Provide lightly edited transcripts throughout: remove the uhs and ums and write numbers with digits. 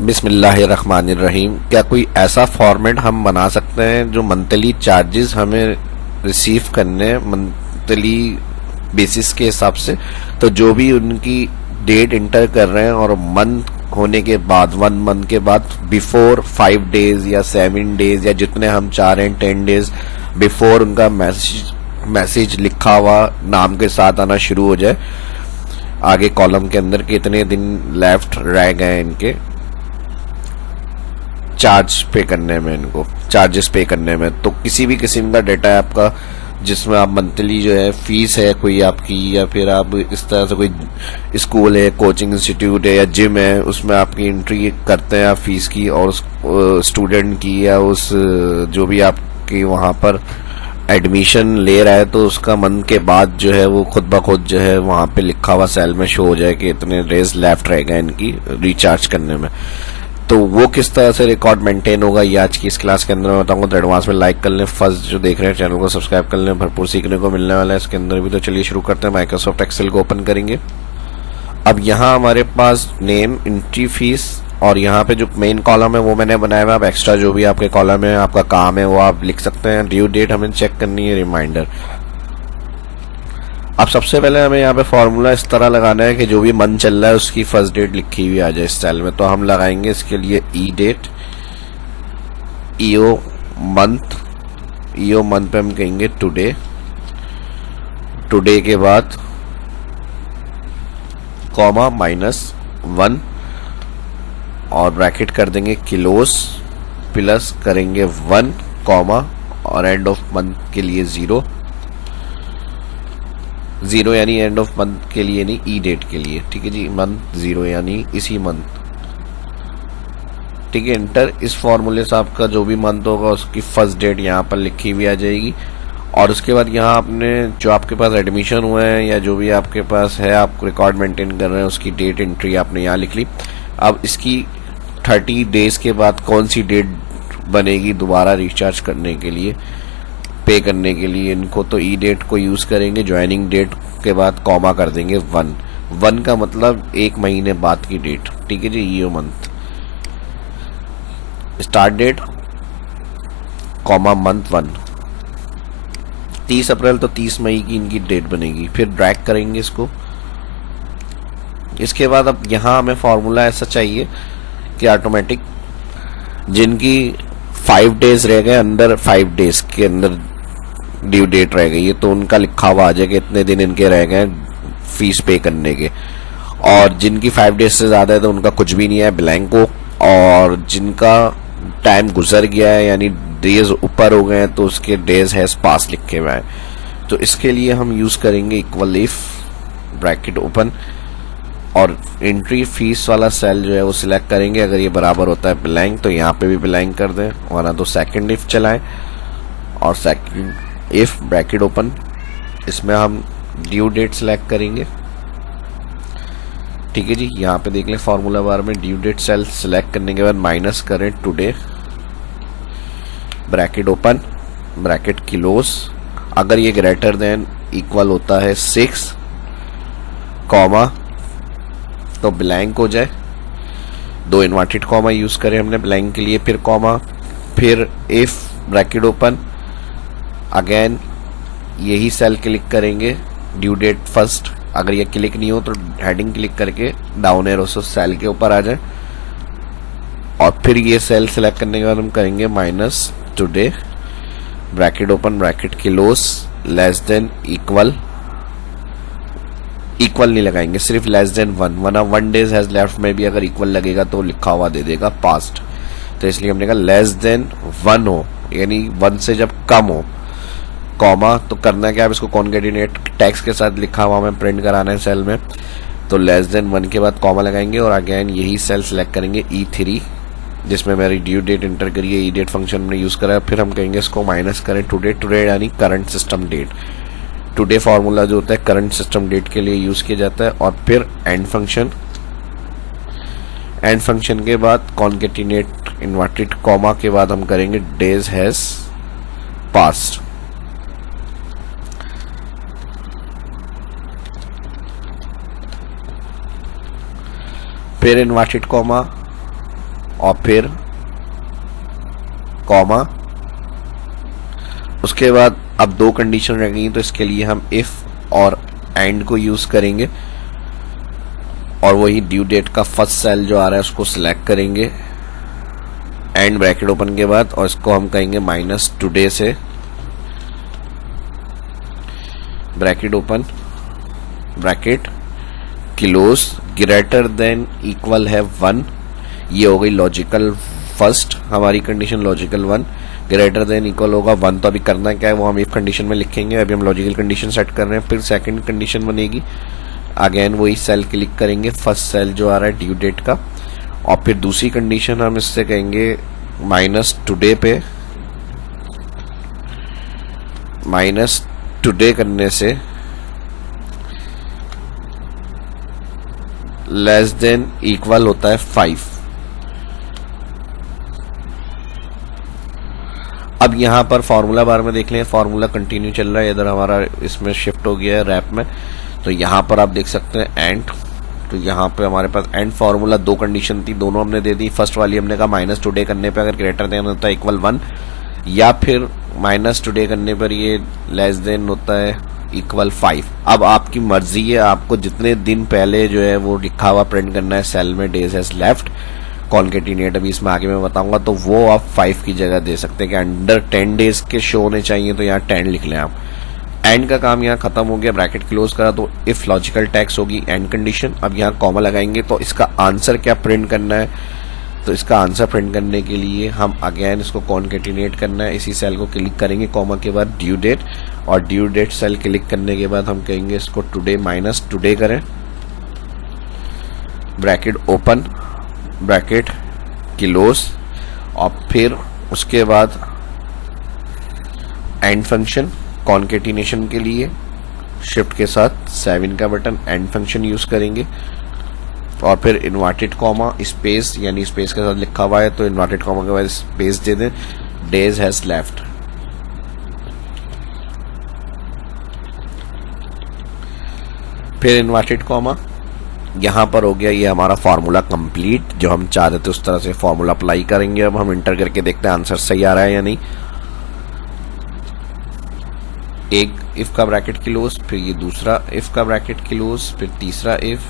बिस्मिल्लाहिर्रहमानिर्रहीम। क्या कोई ऐसा फॉर्मेट हम बना सकते हैं जो मंथली चार्जेस हमें रिसीव करने मंथली बेसिस के हिसाब से, तो जो भी उनकी डेट इंटर कर रहे हैं और मंथ होने के बाद 1 मंथ के बाद बिफोर 5 डेज या 7 डेज या जितने हम चाह रहे हैं 10 डेज बिफोर उनका मैसेज लिखा हुआ नाम के साथ आना शुरू हो जाए आगे कॉलम के अंदर कि इतने दिन लेफ्ट रह गए इनके चार्ज पे करने में, इनको चार्जेस पे करने में। तो किसी भी किस्म का डेटा है आपका जिसमें आप मंथली जो है फीस है कोई आपकी, या फिर आप इस तरह से कोई स्कूल है, कोचिंग इंस्टीट्यूट है या जिम है, उसमें आपकी एंट्री करते हैं आप फीस की और उस स्टूडेंट की या उस जो भी आपकी वहाँ पर एडमिशन ले रहा है, तो उसका मंथ के बाद जो है वो खुद ब खुद जो है वहाँ पे लिखा हुआ सेल में शो हो जाए कि इतने डेज लेफ्ट रह गए इनकी रिचार्ज करने में। तो वो किस तरह से रिकॉर्ड मेंटेन होगा ये आज की इस क्लास के अंदर मैं बताऊंगा। तो एडवांस में लाइक कर लें, फर्स्ट जो देख रहे हैं चैनल को सब्सक्राइब कर लें, भरपूर सीखने को मिलने वाला है इसके अंदर भी। तो चलिए शुरू करते हैं। माइक्रोसॉफ्ट एक्सेल को ओपन करेंगे। अब यहाँ हमारे पास नेम, एंट्री फीस और यहाँ पे जो मेन कॉलम है वो मैंने बनाया हुआ है। अब एक्स्ट्रा जो भी आपके कॉलम है आपका काम है वो आप लिख सकते हैं। ड्यू डेट हमें चेक करनी है, रिमाइंडर। अब सबसे पहले हमें यहाँ पे फॉर्मूला इस तरह लगाना है कि जो भी मंथ चल रहा है उसकी फर्स्ट डेट लिखी हुई आ जाए इस सेल में। तो हम लगाएंगे इसके लिए E date, EO month. EO month पे हम कहेंगे टुडे। टुडे के बाद कॉमा -1 और ब्रैकेट कर देंगे किलोस, प्लस करेंगे 1 कॉमा और एंड ऑफ मंथ के लिए 0 यानी एंड ऑफ मंथ के लिए नहीं, ई डेट के लिए। ठीक है जी, मंथ 0 यानी इसी मंथ। ठीक है, इंटर। इस फॉर्मूले से आपका जो भी मंथ होगा उसकी फर्स्ट डेट यहाँ पर लिखी हुई आ जाएगी। और उसके बाद यहाँ आपने जो आपके पास एडमिशन हुए हैं या जो भी आपके पास है आप रिकॉर्ड मेंटेन कर रहे हैं उसकी डेट एंट्री आपने यहाँ लिख ली। अब इसकी 30 डेज के बाद कौन सी डेट बनेगी दोबारा रिचार्ज करने के लिए, पे करने के लिए इनको, तो ई डेट को यूज करेंगे। ज्वाइनिंग डेट के बाद कॉमा कर देंगे 1 का मतलब 1 महीने बाद की डेट। ठीक है जी, EO month. Start date comma month 1, 30 April तो 30 मई की इनकी डेट बनेगी। फिर ड्रैग करेंगे इसको। इसके बाद अब यहाँ हमें फॉर्मूला ऐसा चाहिए कि ऑटोमेटिक जिनकी 5 डेज रह गए, अंदर 5 डेज के अंदर ड्यू डेट रह गई है, तो उनका लिखा हुआ आ जाएगा इतने दिन इनके रह गए फीस पे करने के। और जिनकी 5 डेज से ज्यादा है तो उनका कुछ भी नहीं है, ब्लैंक हो। और जिनका टाइम गुजर गया है यानी डेज ऊपर हो गए हैं तो उसके डेज हैज पास लिखे हुए हैं। तो इसके लिए हम यूज करेंगे इक्वल इफ, ब्रैकेट ओपन और एंट्री फीस वाला सेल जो है वो सिलेक्ट करेंगे। अगर ये बराबर होता है ब्लैंक तो यहाँ पे भी ब्लैंक कर दें, वरना तो सेकंड इफ चलाएं। और सेकंड इफ ब्रैकेट ओपन, इसमें हम ड्यू डेट सिलेक्ट करेंगे। ठीक है जी, यहाँ पे देख लें फॉर्मूला बार में ड्यू डेट सेल सिलेक्ट करने के बाद माइनस करें today, bracket open, bracket close. अगर ये ग्रेटर देन इक्वल होता है 6 कॉमा तो ब्लैंक हो जाए। 2 इन्वर्टेड कॉमा यूज करें हमने ब्लैंक के लिए, फिर कॉमा, फिर इफ ब्रैकेट ओपन, अगेन यही सेल क्लिक करेंगे ड्यू डेट फर्स्ट। अगर ये क्लिक नहीं हो तो हेडिंग क्लिक करके डाउन एरो से सेल के ऊपर आ जाए। और फिर ये सेल सेलेक्ट करने के बाद हम करेंगे minus today, bracket open, bracket close, less than equal नहीं लगाएंगे, सिर्फ लेस देन 1, वरना 1 डेज हैज लेफ्ट में भी अगर इक्वल लगेगा तो लिखा हुआ दे देगा पास्ट। तो इसलिए हमने कहा लेस देन 1 हो, यानी 1 से जब कम हो, कॉमा तो करना क्या है, इसको कॉन्केटिनेट टैक्स के साथ लिखा हुआ हमें प्रिंट कराना है सेल में। तो लेस देन 1 के बाद कॉमा लगाएंगे और अगेन यही सेल सेलेक्ट करेंगे E3 जिसमें मेरी ड्यू डेट एंटर करिए, ई डेट फंक्शन हमने यूज करा है। फिर हम कहेंगे इसको माइनस करें टुडे यानी current system date. Today formula जो होता है करंट सिस्टम डेट के लिए यूज किया जाता है। और फिर एंड फंक्शन के बाद कॉन्केटिनेट इन्वर्टेड कॉमा के बाद हम करेंगे डेज हैज पास्ट। फिर इन्वर्टेड कॉमा और फिर कॉमा। उसके बाद अब दो कंडीशन रह गई, तो इसके लिए हम इफ और एंड को यूज करेंगे और वही ड्यू डेट का फर्स्ट सेल जो आ रहा है उसको सिलेक्ट करेंगे एंड ब्रैकेट ओपन के बाद, और इसको हम कहेंगे माइनस टुडे से bracket open bracket close greater than equal है 1। ये हो गई लॉजिकल फर्स्ट हमारी condition, logical 1 greater than equal होगा 1। तो अभी करना क्या है वो हम इफ कंडीशन में लिखेंगे। अभी हम लॉजिकल कंडीशन सेट कर रहे हैं। फिर सेकंड कंडीशन बनेगी, अगेन वही सेल क्लिक करेंगे, फर्स्ट सेल जो आ रहा है ड्यू डेट का, और फिर दूसरी कंडीशन हम इससे कहेंगे माइनस टुडे पे, माइनस टुडे करने से लेस देन इक्वल होता है 5। अब यहां पर फॉर्मूला बार में देख लें, फॉर्मूला कंटिन्यू चल रहा है, इधर हमारा इसमें शिफ्ट हो गया है रैप में। तो यहां पर आप देख सकते हैं एंड, तो यहाँ पे हमारे पास एंड फॉर्मूला दो कंडीशन थी, दोनों हमने दे दी। फर्स्ट वाली हमने कहा माइनस टुडे करने पे अगर ग्रेटर देन होता है इक्वल 1, या फिर माइनस टुडे करने पर ये लेस देन होता है इक्वल 5। अब आपकी मर्जी है, आपको जितने दिन पहले जो है वो लिखा हुआ प्रिंट करना है सेल में डेज हैज लेफ्ट कॉन्केटिनेट, अभी इसमें आगे मैं बताऊंगा, तो वो आप 5 की जगह दे सकते हैं कि अंडर 10 डेज के शो होने चाहिए, तो यहाँ 10 लिख लें आप। एंड का काम यहाँ खत्म हो गया, ब्रैकेट क्लोज करा, तो इफ लॉजिकल टैक्स होगी एंड कंडीशन। अब यहाँ कॉमा लगाएंगे, तो इसका आंसर क्या प्रिंट करना है, तो इसका आंसर प्रिंट करने के लिए हम अगेन इसको कॉन्केटिनेट करना है, इसी सेल को क्लिक करेंगे, कॉमा के बाद ड्यू डेट, और ड्यू डेट सेल क्लिक करने के बाद हम कहेंगे इसको टुडे माइनस टुडे करें, ब्रैकेट ओपन ब्रैकेट क्लोज, और फिर उसके बाद एंड फंक्शन कॉन्केटिनेशन के लिए शिफ्ट के साथ 7 का बटन एंड फंक्शन यूज करेंगे, और फिर इन्वर्टेड कॉमा स्पेस, यानी स्पेस के साथ लिखा हुआ है तो इन्वर्टेड कॉमा के बाद स्पेस दे दें, डेज हैज लेफ्ट। फिर इन्वर्टेड कॉमा, यहां पर हो गया ये हमारा फॉर्मूला कंप्लीट, जो हम चाह रहे थे उस तरह से फॉर्मूला अप्लाई करेंगे। अब हम इंटर करके देखते हैं आंसर सही आ रहा है या नहीं। एक इफ का ब्रैकेट क्लोज, फिर ये दूसरा इफ का ब्रैकेट क्लोज, फिर तीसरा इफ,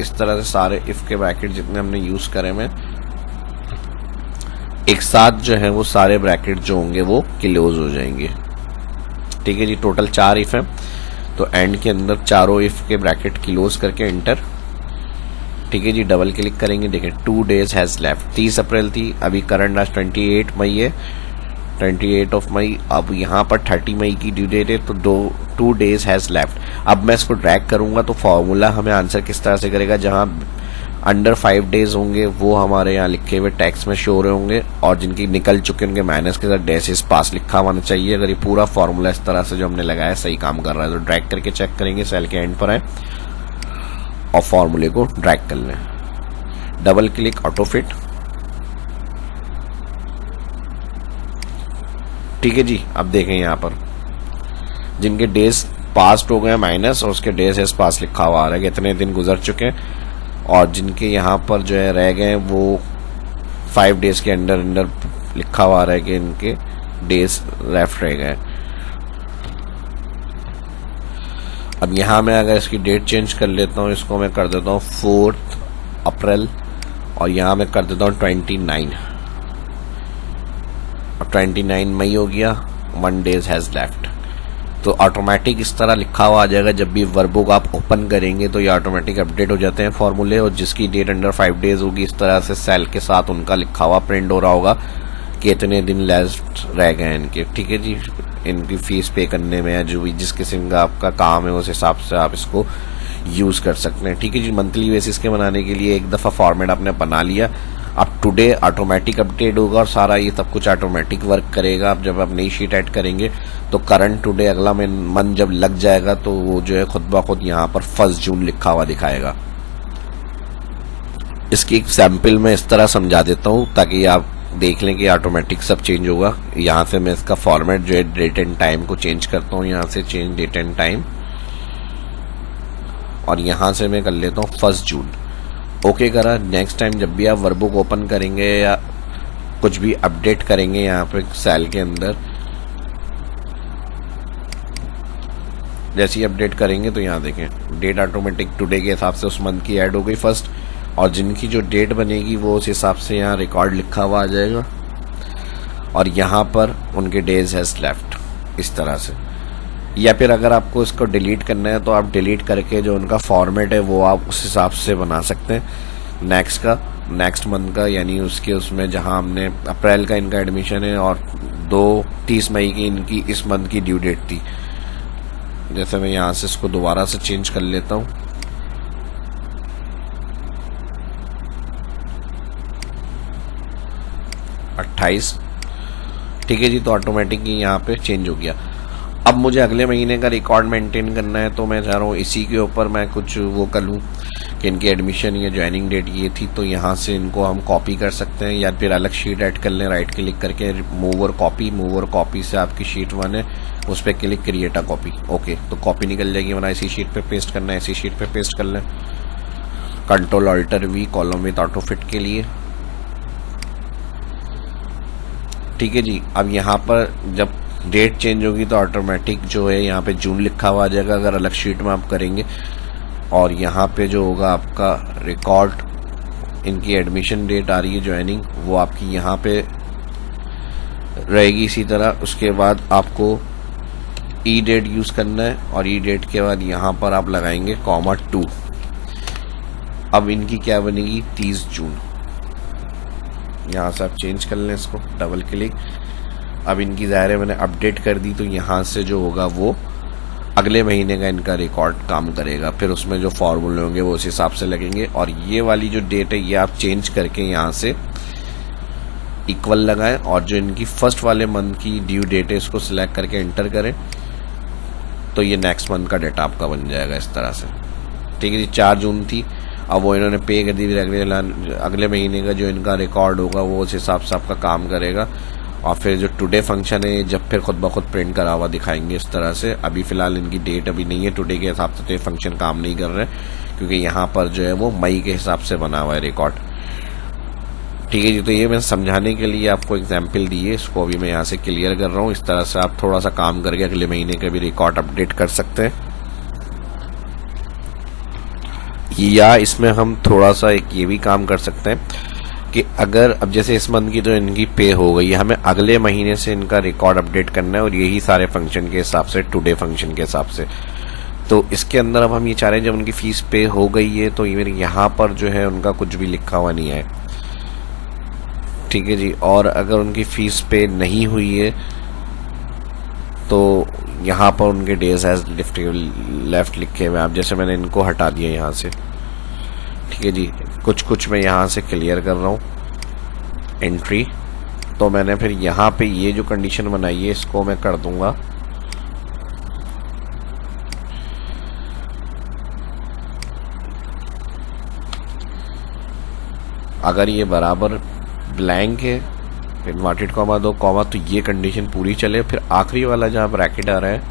इस तरह से सारे इफ के ब्रैकेट जितने हमने यूज करे में एक साथ जो है वो सारे ब्रैकेट जो होंगे वो क्लोज हो जाएंगे। ठीक है जी, टोटल 4 इफ है, तो एंड के अंदर चारों इफ के ब्रैकेट क्लोज करके एंटर। ठीक है जी, डबल क्लिक करेंगे, देखें 2 डेज हैज लेफ्ट, 30 अप्रैल थी, अभी करंट आज 28 मई है, 28 ऑफ मई। अब यहाँ पर 30 मई की ड्यू डेट है, तो 2 डेज हैज लेफ्ट। अब मैं इसको ड्रैग करूंगा तो फॉर्मूला हमें आंसर किस तरह से करेगा, जहां अंडर 5 डेज होंगे वो हमारे यहाँ लिखे हुए टैक्स में शो हो रहे होंगे, और जिनकी निकल चुके उनके माइनस के साथ डैशेस पास लिखा होना चाहिए। अगर ये पूरा फॉर्मूला इस तरह से जो हमने लगाया सही काम कर रहा है, तो ड्रैग करके चेक करेंगे, सेल के एंड पर आए और फॉर्मूले को ड्रैग कर लें, डबल क्लिक ऑटो फिट। ठीक है जी, अब देखें यहाँ पर जिनके डेज पास्ट हो गए माइनस और उसके डेज हैज पास लिखा हुआ आ रहा है कि इतने दिन गुजर चुके हैं, और जिनके यहाँ पर जो है रह गए वो 5 डेज के अंडर अंडर लिखा हुआ आ रहा है कि इनके डेज लेफ्ट रह गए। अब यहाँ मैं अगर इसकी डेट चेंज कर लेता हूँ, इसको मैं कर देता हूँ 4 अप्रैल, और यहाँ मैं कर देता हूँ 29, और 29 मई हो गया, 1 डेज हैज लेफ्ट। तो ऑटोमेटिक इस तरह लिखा हुआ आ जाएगा, जब भी वर्बों को आप ओपन करेंगे तो ये ऑटोमेटिक अपडेट हो जाते हैं फॉर्मूले, और जिसकी डेट अंडर 5 डेज होगी इस तरह से सेल के साथ उनका लिखा हुआ प्रिंट हो रहा होगा कि इतने दिन लेफ्ट रह गए इनके। ठीक है जी, इनकी फीस पे करने में या जो भी जिस किस्म का आपका काम है उस हिसाब से आप इसको यूज कर सकते हैं। ठीक है जी, मंथली बेसिस के बनाने के लिए एक दफ़ा फॉर्मेट आपने बना लिया, अब टुडे ऑटोमेटिक अपडेट होगा और सारा ये सब कुछ ऑटोमेटिक वर्क करेगा। अब जब आप नई शीट ऐड करेंगे तो करंट टुडे अगला मंथ जब लग जाएगा तो वो जो है खुद ब खुद यहाँ पर 1 जून लिखा हुआ दिखाएगा। इसकी एक सैंपल मैं इस तरह समझा देता हूँ ताकि आप देख लें कि ऑटोमेटिक सब चेंज होगा। यहाँ से मैं इसका फॉर्मेट जो है डेट एंड टाइम को चेंज करता हूँ, यहाँ से चेंज डेट एंड टाइम, और यहाँ से मैं कर लेता हूँ 1 जून। ओके करा। नेक्स्ट टाइम जब भी आप वर्कबुक ओपन करेंगे या कुछ भी अपडेट करेंगे यहाँ पे सेल के अंदर, जैसे ही अपडेट करेंगे तो यहाँ देखें डेट ऑटोमेटिक टुडे के हिसाब से उस मंथ की ऐड हो गई फर्स्ट, और जिनकी जो डेट बनेगी वो उस हिसाब से यहाँ रिकॉर्ड लिखा हुआ आ जाएगा, और यहाँ पर उनके डेज हैज़ लेफ्ट इस तरह से। या फिर अगर आपको इसको डिलीट करना है तो आप डिलीट करके जो उनका फॉर्मेट है वो आप उस हिसाब से बना सकते हैं नेक्स्ट मंथ का, यानी उसके उसमें जहां हमने अप्रैल का इनका एडमिशन है और 30 मई की इनकी इस मंथ की ड्यू डेट थी। जैसे मैं यहाँ से इसको दोबारा से चेंज कर लेता हूँ, अट्ठाईस, ठीक है जी। तो ऑटोमेटिक यहाँ पे चेंज हो गया। अब मुझे अगले महीने का रिकॉर्ड मेंटेन करना है, तो मैं चाह रहा हूँ इसी के ऊपर मैं कुछ वो कर लूँ कि इनकी एडमिशन या ज्वाइनिंग डेट ये थी, तो यहाँ से इनको हम कॉपी कर सकते हैं या फिर अलग शीट ऐड कर लें। राइट क्लिक करके मूव और कॉपी से आपकी शीट 1 है उस पर click, create a copy. Okay, तो कॉपी निकल जाएगी, वरना इसी शीट पे पेस्ट करना है, इसी शीट पे पेस्ट कर लें। Ctrl+Alt+V column with auto fit के लिए, ठीक है जी। अब यहाँ पर जब डेट चेंज होगी तो ऑटोमेटिक जो है यहाँ पे जून लिखा हुआ आ जाएगा अगर अलग शीट में आप करेंगे, और यहाँ पे जो होगा आपका रिकॉर्ड इनकी एडमिशन डेट आ रही है ज्वाइनिंग, वो आपकी यहाँ पे रहेगी इसी तरह। उसके बाद आपको ई डेट यूज़ करना है, और ई डेट के बाद यहाँ पर आप लगाएंगे (2). अब इनकी क्या बनेगी 30 जून। यहाँ से आप चेंज कर लें इसको, डबल क्लिक। अब इनकी ज़ाहिर है मैंने अपडेट कर दी, तो यहाँ से जो होगा वो अगले महीने का इनका रिकॉर्ड काम करेगा। फिर उसमें जो फॉर्मूले होंगे वो उस हिसाब से लगेंगे, और ये वाली जो डेट है ये आप चेंज करके यहाँ से इक्वल लगाएं, और जो इनकी फर्स्ट वाले मंथ की ड्यू डेट है इसको सिलेक्ट करके एंटर करें, तो ये नेक्स्ट मंथ का डेटा आपका बन जाएगा इस तरह से, ठीक है जी। 4 जून थी, अब वो इन्होंने पे कर दी, अगले महीने का जो इनका रिकॉर्ड होगा वो उस हिसाब से आपका काम करेगा। और फिर जो टुडे फंक्शन है जब फिर खुद ब खुद प्रिंट करा हुआ दिखाएंगे इस तरह से। अभी फ़िलहाल इनकी डेट अभी नहीं है टुडे के हिसाब से, तो ये फंक्शन काम नहीं कर रहे हैं क्योंकि यहाँ पर जो है वो मई के हिसाब से बना हुआ है रिकॉर्ड, ठीक है जी। तो ये मैं समझाने के लिए आपको एग्जाम्पल दी है, इसको अभी मैं यहाँ से क्लियर कर रहा हूँ। इस तरह से आप थोड़ा सा काम करके अगले महीने का भी रिकॉर्ड अपडेट कर सकते हैं। या इसमें हम थोड़ा सा एक ये भी काम कर सकते हैं कि अगर अब जैसे इस मंथ की तो इनकी पे हो गई है, हमें अगले महीने से इनका रिकॉर्ड अपडेट करना है, और यही सारे फंक्शन के हिसाब से, टुडे फंक्शन के हिसाब से। तो इसके अंदर अब हम ये चाह रहे हैं जब उनकी फीस पे हो गई है तो यहाँ पर जो है उनका कुछ भी लिखा हुआ नहीं है, ठीक है जी। और अगर उनकी फीस पे नहीं हुई है तो यहाँ पर उनके डेज हैज लेफ्ट लिखे हुए। अब जैसे मैंने इनको हटा दिया यहाँ से, ठीक है जी। कुछ मैं यहाँ से क्लियर कर रहा हूँ एंट्री, तो मैंने फिर यहाँ पे ये जो कंडीशन बनाई है इसको मैं कर दूंगा अगर ये बराबर ब्लैंक है, इन्वर्टेड कॉमा 2 कॉमा, तो ये कंडीशन पूरी चले। फिर आखिरी वाला जहाँ ब्रैकेट आ रहा है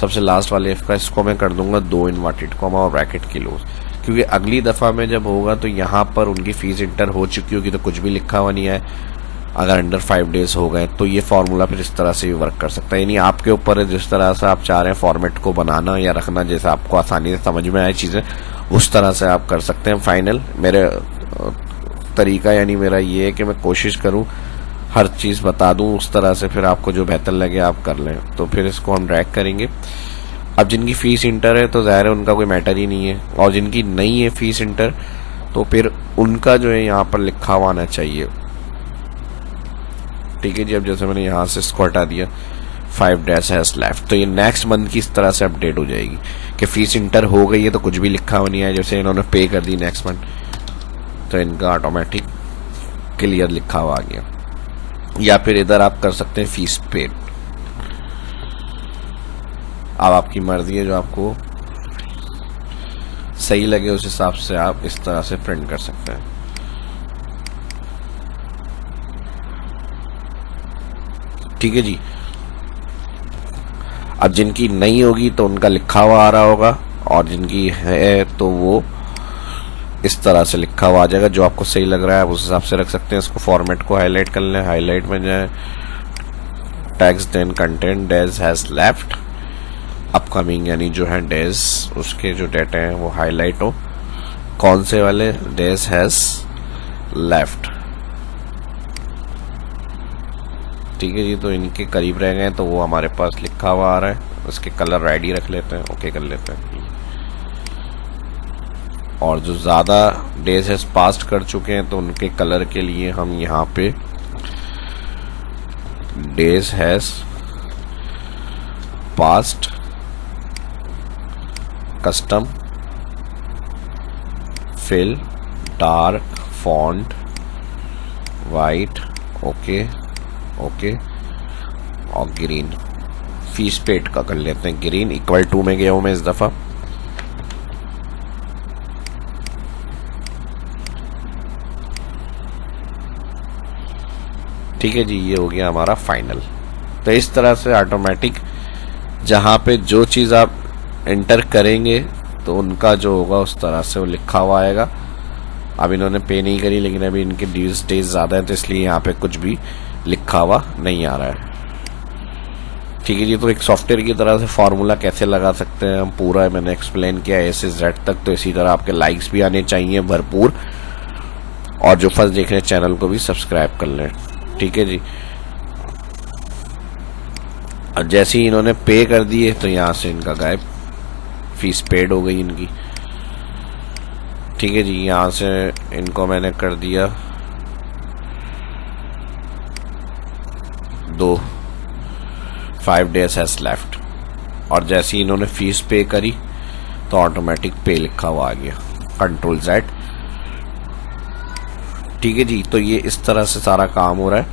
सबसे लास्ट वाले एफ का, इसको मैं कर दूंगा 2 इन्वर्टेड कॉमा और ब्रैकेट क्लोज, क्योंकि अगली दफ़ा में जब होगा तो यहाँ पर उनकी फ़ीस इंटर हो चुकी होगी तो कुछ भी लिखा हुआ नहीं है। अगर अंडर 5 डेज हो गए तो ये फार्मूला फिर इस तरह से भी वर्क कर सकता है। यानी आपके ऊपर है जिस तरह से आप चाह रहे हैं फॉर्मेट को बनाना या रखना, जैसे आपको आसानी से समझ में आए चीज़ें उस तरह से आप कर सकते हैं। फाइनल मेरे तरीका यानी मेरा ये है कि मैं कोशिश करूँ हर चीज़ बता दूं उस तरह से, फिर आपको जो बेहतर लगे आप कर लें। तो फिर इसको हम ड्रैग करेंगे। अब जिनकी फ़ीस इंटर है तो ज़ाहिर है उनका कोई मैटर ही नहीं है, और जिनकी नहीं है फ़ीस इंटर तो फिर उनका जो है यहाँ पर लिखा हुआ आना चाहिए, ठीक है जी। अब जैसे मैंने यहाँ से इसको हटा दिया 5 डेज हैज़ लेफ्ट, तो ये नेक्स्ट मंथ की इस तरह से अपडेट हो जाएगी कि फ़ीस इंटर हो गई है तो कुछ भी लिखा हुआ नहीं है। जैसे इन्होंने पे कर दी नेक्स्ट मंथ तो इनका ऑटोमेटिक क्लियर लिखा हुआ आ गया। या फिर इधर आप कर सकते हैं फीस पेड, अब आपकी मर्जी है, जो आपको सही लगे उस हिसाब से आप इस तरह से प्रिंट कर सकते हैं, ठीक है जी। अब जिनकी नहीं होगी तो उनका लिखा हुआ आ रहा होगा, और जिनकी है तो वो इस तरह से लिखा हुआ आ जाएगा। जो आपको सही लग रहा है आप उस हिसाब से रख सकते हैं। इसको फॉर्मेट को हाईलाइट कर लें, हाईलाइट में जाए, text then content, days has left, upcoming यानी जो है डेज उसके जो डेटा हैं वो हाईलाइट हो। कौन से वाले? Days has left. ठीक है जी, तो इनके करीब रह गए तो वो हमारे पास लिखा हुआ आ रहा है। उसके कलर रेड ही रख लेते हैं, ओके कर लेते हैं। और जो ज़्यादा डेज हैज पास्ट कर चुके हैं तो उनके कलर के लिए हम यहाँ पे days has past custom fill dark font white okay okay और ग्रीन, फीस पेड का कर लेते हैं ग्रीन, इक्वल टू में गया हूं मैं इस दफा। ठीक है जी, ये हो गया हमारा फाइनल। तो इस तरह से ऑटोमेटिक जहाँ पे जो चीज़ आप एंटर करेंगे तो उनका जो होगा उस तरह से वो लिखा हुआ आएगा। अब इन्होंने पे नहीं करी, लेकिन अभी इनके ड्यूज डेज ज़्यादा है तो इसलिए यहाँ पे कुछ भी लिखा हुआ नहीं आ रहा है। ठीक है जी, तो एक सॉफ्टवेयर की तरह से फार्मूला कैसे लगा सकते हैं हम पूरा मैंने एक्सप्लेन किया ए से जेड तक। तो इसी तरह आपके लाइक्स भी आने चाहिए भरपूर, और जो फर्स्ट देख रहे हैं चैनल को भी सब्सक्राइब कर लें। ठीक है जी, और जैसे ही इन्होंने पे कर दिए तो यहाँ से इनका गायब, फीस पेड हो गई इनकी। ठीक है जी, यहाँ से इनको मैंने कर दिया 5 days हैज लेफ्ट, और जैसे ही इन्होंने फीस पे करी तो ऑटोमेटिक पे लिखा हुआ आ गया, कंट्रोल Z। ठीक है जी, तो ये इस तरह से सारा काम हो रहा है।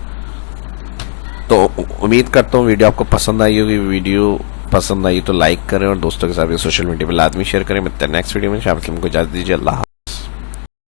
तो उम्मीद करता हूँ वीडियो आपको पसंद आई होगी। वीडियो पसंद आई तो लाइक करें और दोस्तों के साथ भी सोशल मीडिया पर लाजमी शेयर करें। मिलते हैं नेक्स्ट वीडियो में। शाम को इजाजत दीजिए। अल्लाह।